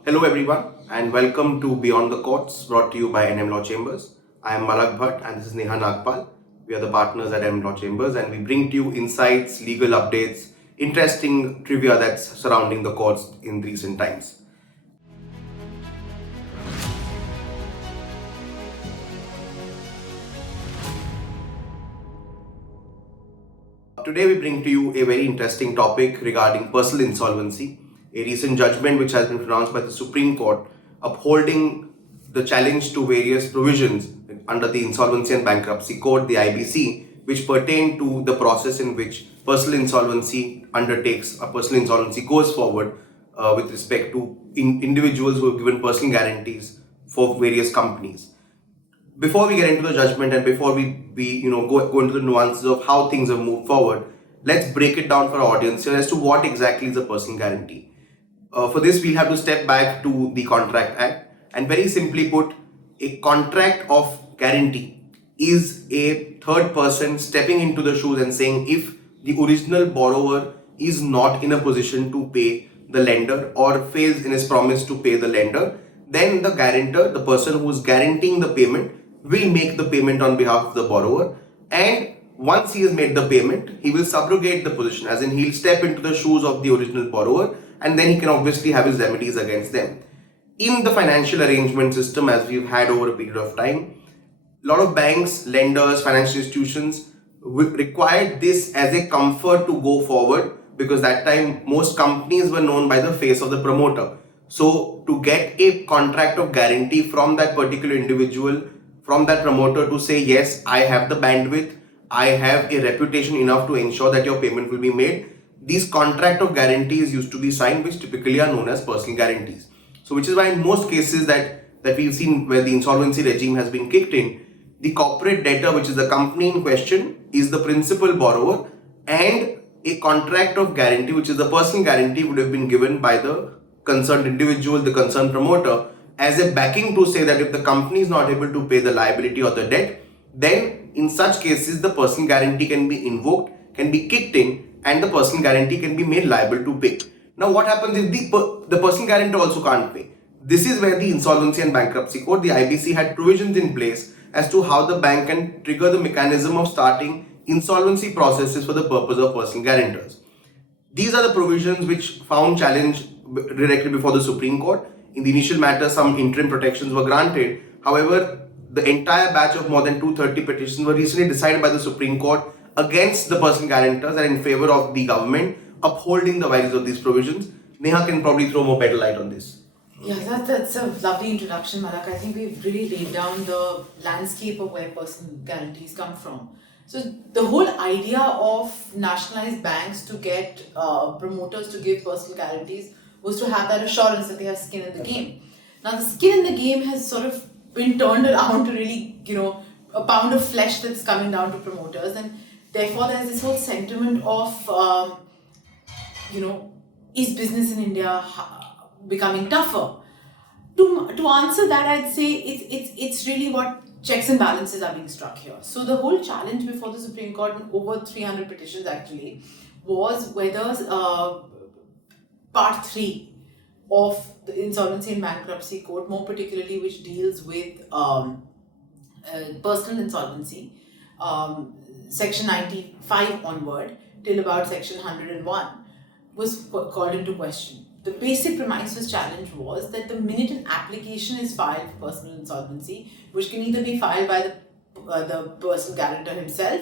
Hello, everyone, and welcome to Beyond the Courts, brought to you by NM Law Chambers. I am Malak Bhatt, and this is Neha Nagpal. We are the partners at NM Law Chambers, and we bring to you insights, legal updates, interesting trivia that's surrounding the courts in recent times. Today, we bring to you a very interesting topic regarding personal insolvency, a recent judgment which has been pronounced by the Supreme Court upholding the challenge to various provisions under the Insolvency and Bankruptcy Code, the IBC, which pertain to the process in which personal insolvency undertakes, a personal insolvency goes forward with respect to individuals who have given personal guarantees for various companies. Before we get into the judgment and before we go into the nuances of how things have moved forward, let's break it down for our audience here as to what exactly is a personal guarantee. For this, we'll have to step back to the Contract Act, and very simply put, a contract of guarantee is a third person stepping into the shoes and saying if the original borrower is not in a position to pay the lender or fails in his promise to pay the lender, then the guarantor, the person who is guaranteeing the payment, will make the payment on behalf of the borrower, and once he has made the payment, he will subrogate the position, as in he'll step into the shoes of the original borrower, and then he can obviously have his remedies against them. In the financial arrangement system, as we've had over a period of time, a lot of banks, lenders, financial institutions required this as a comfort to go forward, because that time most companies were known by the face of the promoter. So to get a contract of guarantee from that particular individual, from that promoter, to say yes, I have the bandwidth, I have a reputation enough to ensure that your payment will be made, these contract of guarantees used to be signed, which typically are known as personal guarantees. So which is why in most cases that we've seen where the insolvency regime has been kicked in, the corporate debtor, which is the company in question, is the principal borrower, and a contract of guarantee, which is the personal guarantee, would have been given by the concerned individual, the concerned promoter, as a backing to say that if the company is not able to pay the liability or the debt, then in such cases the personal guarantee can be invoked, can be kicked in, and the personal guarantee can be made liable to pay. Now, what happens if the personal guarantor also can't pay? This is where the Insolvency and Bankruptcy Code, the IBC, had provisions in place as to how the bank can trigger the mechanism of starting insolvency processes for the purpose of personal guarantors. These are the provisions which found challenge directly before the Supreme Court. In the initial matter, some interim protections were granted. However, the entire batch of more than 230 petitions were recently decided by the Supreme Court against the personal guarantors and in favor of the government, upholding the values of these provisions. Neha can probably throw more better light on this. Yeah, that's a lovely introduction, Malak. I think we've really laid down the landscape of where personal guarantees come from. So the whole idea of nationalized banks to get promoters to give personal guarantees was to have that assurance that they have skin in the game. Now the skin in the game has sort of been turned around to really, a pound of flesh that's coming down to promoters, and therefore there's this whole sentiment of, is business in India becoming tougher? To answer that, I'd say it's really what checks and balances are being struck here. So the whole challenge before the Supreme Court, in over 300 petitions actually, was whether Part 3 of the Insolvency and Bankruptcy Code, more particularly which deals with personal insolvency, Section 95 onward till about Section 101, was called into question. The basic premise was challenged was that the minute an application is filed for personal insolvency, which can either be filed by the personal guarantor himself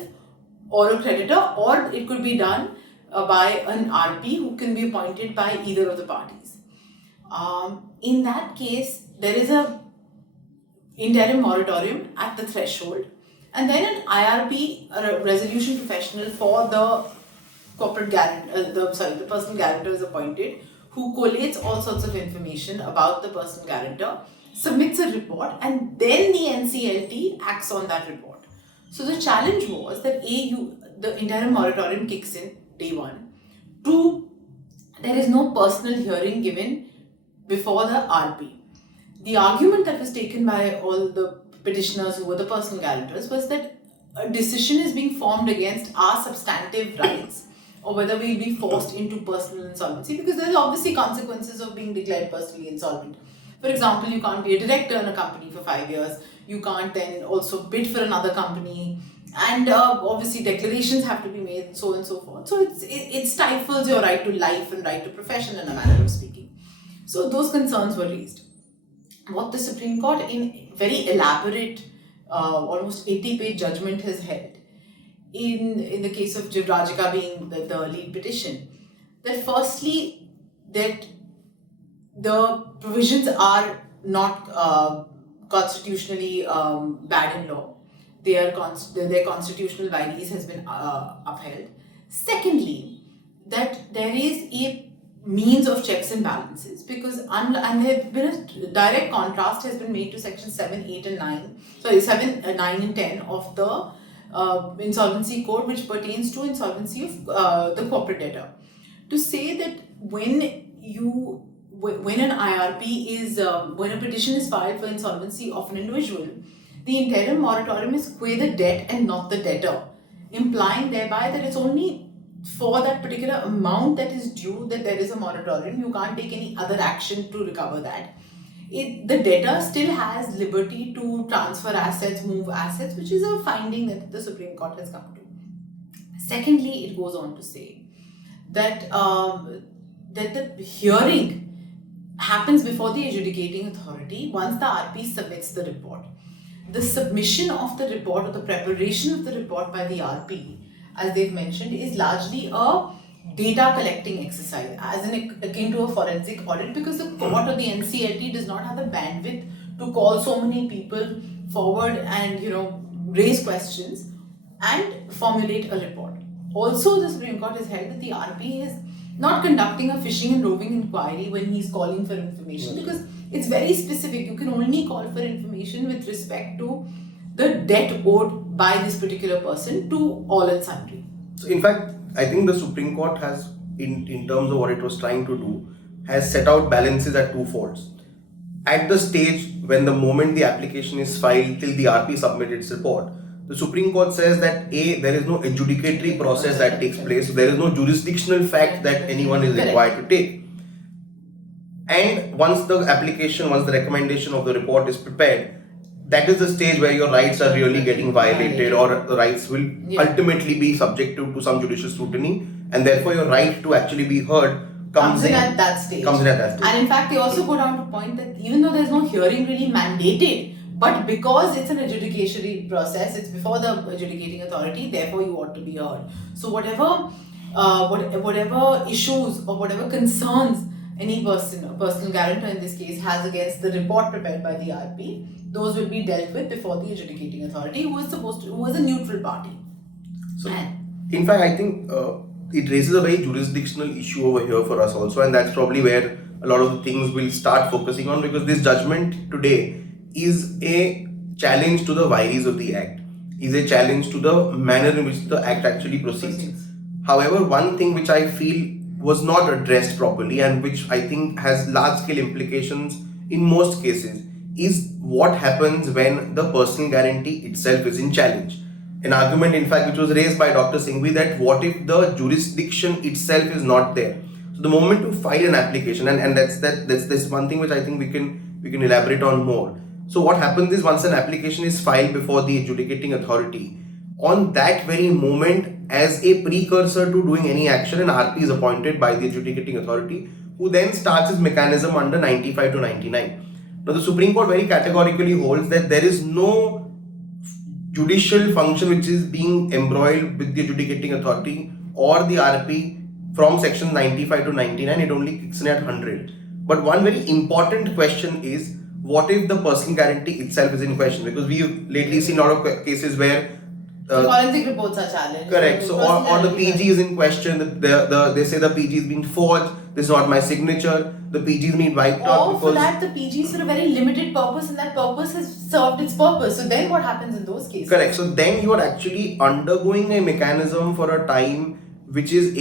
or a creditor, or it could be done by an RP who can be appointed by either of the parties. In that case, there is a interim moratorium at the threshold, and then an IRP, a resolution professional for the corporate guarantor, the personal guarantor is appointed, who collates all sorts of information about the personal guarantor, submits a report, and then the NCLT acts on that report. So the challenge was that the interim moratorium kicks in day one. Two, there is no personal hearing given before the RP. The argument that was taken by all the petitioners who were the personal guarantors was that a decision is being formed against our substantive rights or whether we'll be forced into personal insolvency, because there's obviously consequences of being declared personally insolvent. For example, you can't be a director in a company for 5 years, you can't then also bid for another company, and obviously declarations have to be made, and so on and so forth. So it stifles your right to life and right to profession, in a manner of speaking. So those concerns were raised. What the Supreme Court, in very elaborate, almost 80-page judgment, has held in the case of Jivrajika being the lead petition, that firstly, that the provisions are not constitutionally bad in law. Their constitutional validity has been upheld. Secondly, that there is a means of checks and balances, because and there has been a direct contrast has been made to section 7, 8 and 9, 7, 9 and 10 of the insolvency code, which pertains to insolvency of the corporate debtor, to say that when an IRP is when a petition is filed for insolvency of an individual, the interim moratorium is qua the debt and not the debtor, implying thereby that it's only for that particular amount that is due that there is a moratorium. You can't take any other action to recover that. The debtor still has liberty to transfer assets, move assets, which is a finding that the Supreme Court has come to. Secondly, it goes on to say that that the hearing happens before the adjudicating authority once the RP submits the report. The submission of the report, or the preparation of the report by the RP, as they've mentioned, is largely a data collecting exercise, as in akin to a forensic audit, because the court or the NCLT does not have the bandwidth to call so many people forward and raise questions and formulate a report. Also, the Supreme Court has held that the RP is not conducting a fishing and roving inquiry when he's calling for information, because it's very specific. You can only call for information with respect to the debt owed by this particular person to all and sundry. So in fact, I think the Supreme Court has, in terms of what it was trying to do, has set out balances at two folds. At the stage when the moment the application is filed till the RP submits its report, the Supreme Court says that there is no adjudicatory process that takes place, so there is no jurisdictional fact that anyone is required to take. And once the recommendation of the report is prepared, that is the stage where your rights are really getting violated, or the rights will ultimately be subjected to some judicial scrutiny, and therefore your right to actually be heard comes in at that stage. And in fact, they also go down to point that even though there's no hearing really mandated, but because it's an adjudicatory process, it's before the adjudicating authority, therefore you ought to be heard. So whatever issues or whatever concerns any personal guarantor in this case has against the report prepared by the RP, those will be dealt with before the adjudicating authority, who is a neutral party. So, in fact, I think it raises a very jurisdictional issue over here for us also, and that's probably where a lot of the things will start focusing on, because this judgment today is a challenge to the vires of the Act, is a challenge to the manner in which the Act actually proceeds. However, one thing which I feel was not addressed properly, and which I think has large-scale implications in most cases, is what happens when the personal guarantee itself is in challenge. An argument, in fact, which was raised by Dr. Singhvi, that what if the jurisdiction itself is not there? So the moment to file an application, and that's one thing which I think we can elaborate on more. So what happens is, once an application is filed before the adjudicating authority, on that very moment, as a precursor to doing any action, an RP is appointed by the adjudicating authority, who then starts his mechanism under 95 to 99. Now, the Supreme Court very categorically holds that there is no judicial function which is being embroiled with the adjudicating authority or the RP from section 95 to 99. It only kicks in at 100. But one very important question is, what if the personal guarantee itself is in question? Because we've lately seen a lot of cases where forensic reports are challenged. Correct. So, or the PG is in question. They say the PG is being forged. This is not my signature. The PG is being wiped out. Or for that, the PG is for a very limited purpose, and that purpose has served its purpose. So then, what happens in those cases? Correct. So then you are actually undergoing a mechanism for a time which is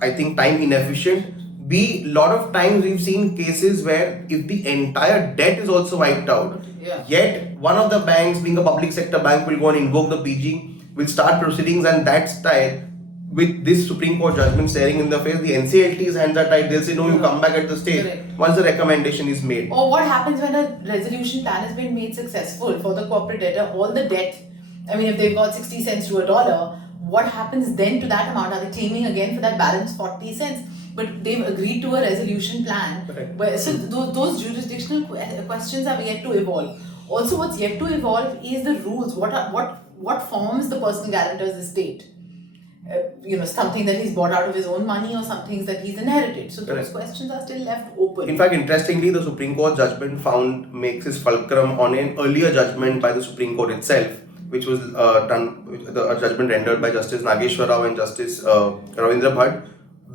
I think, time inefficient. B, lot of times we've seen cases where if the entire debt is also wiped out, yet one of the banks, being a public sector bank, will go and invoke the PG, will start proceedings, and that style, with this Supreme Court judgment staring in the face, the NCLT's hands are tied. They'll say, no, you come back at the stage Correct. once the recommendation is made. Or what happens when a resolution plan has been made successful for the corporate debtor? All the debt, I mean, if they've got 60 cents to a dollar, what happens then to that amount? Are they claiming again for that balance 40 cents? But they've agreed to a resolution plan. Correct. So those jurisdictional questions have yet to evolve. Also, what's yet to evolve is the rules. What forms the personal guarantor's estate? Something that he's bought out of his own money or some things that he's inherited. So those questions are still left open. In fact, interestingly, the Supreme Court judgment makes its fulcrum on an earlier judgment by the Supreme Court itself, which was a judgment rendered by Justice Nageshwar Rao and Justice Ravindra Bhatt,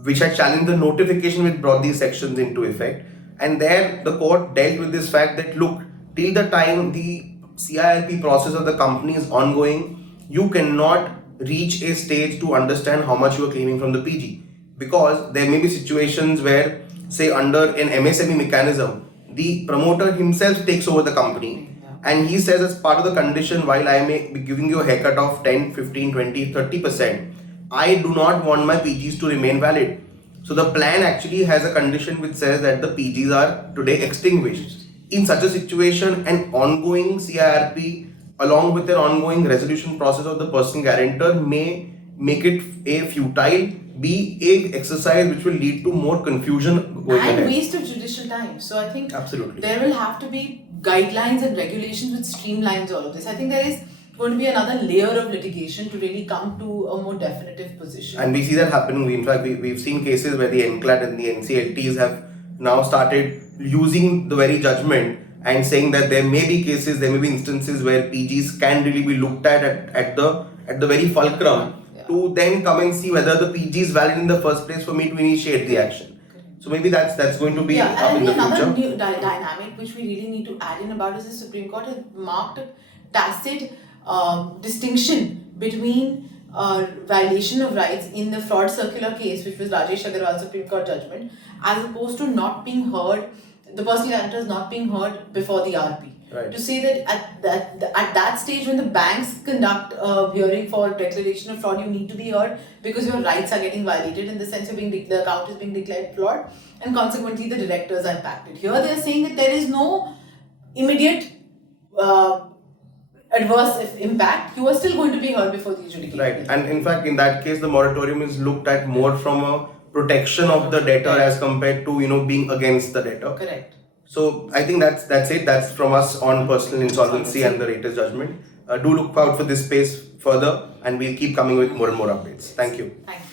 which had challenged the notification which brought these sections into effect. And there, the court dealt with this fact that, look, till the time the CIRP process of the company is ongoing, you cannot reach a stage to understand how much you are claiming from the PG, because there may be situations where, say, under an MSME mechanism, the promoter himself takes over the company and he says, as part of the condition, while I may be giving you a haircut of 10, 15, 20, 30%, I do not want my PGs to remain valid. So the plan actually has a condition which says that the PGs are today extinguished. In such a situation, an ongoing CIRP along with an ongoing resolution process of the personal guarantor may make it a futile, be a exercise which will lead to more confusion going ahead. And waste of judicial time. So I think absolutely there will have to be guidelines and regulations which streamlines all of this. I think there is going to be another layer of litigation to really come to a more definitive position. And we see that happening. In fact, we've seen cases where the NCLAT and the NCLTs have now started using the very judgment and saying that there may be cases, there may be instances where PGs can really be looked at the very fulcrum to then come and see whether the PG is valid in the first place for me to initiate the action. So maybe that's going to be up in the future. Another new dynamic which we really need to add in about is the Supreme Court has marked a tacit distinction between violation of rights in the fraud circular case, which was Rajesh Agarwal Supreme Court judgment, as opposed to not being heard, the personal guarantor is not being heard before the RP. Right. To say that at that stage when the banks conduct a hearing for declaration of fraud, you need to be heard because your rights are getting violated in the sense of the account is being declared flawed and consequently the directors are impacted. Here they are saying that there is no immediate adverse impact. You are still going to be heard before the adjudication. Right, and in fact in that case the moratorium is looked at more from a protection of the debtor as compared to being against the debtor. Correct. So I think that's it. That's from us on personal insolvency and the Raters judgment. Do look out for this space further, and we'll keep coming with more and more updates. Thank you. Thank you.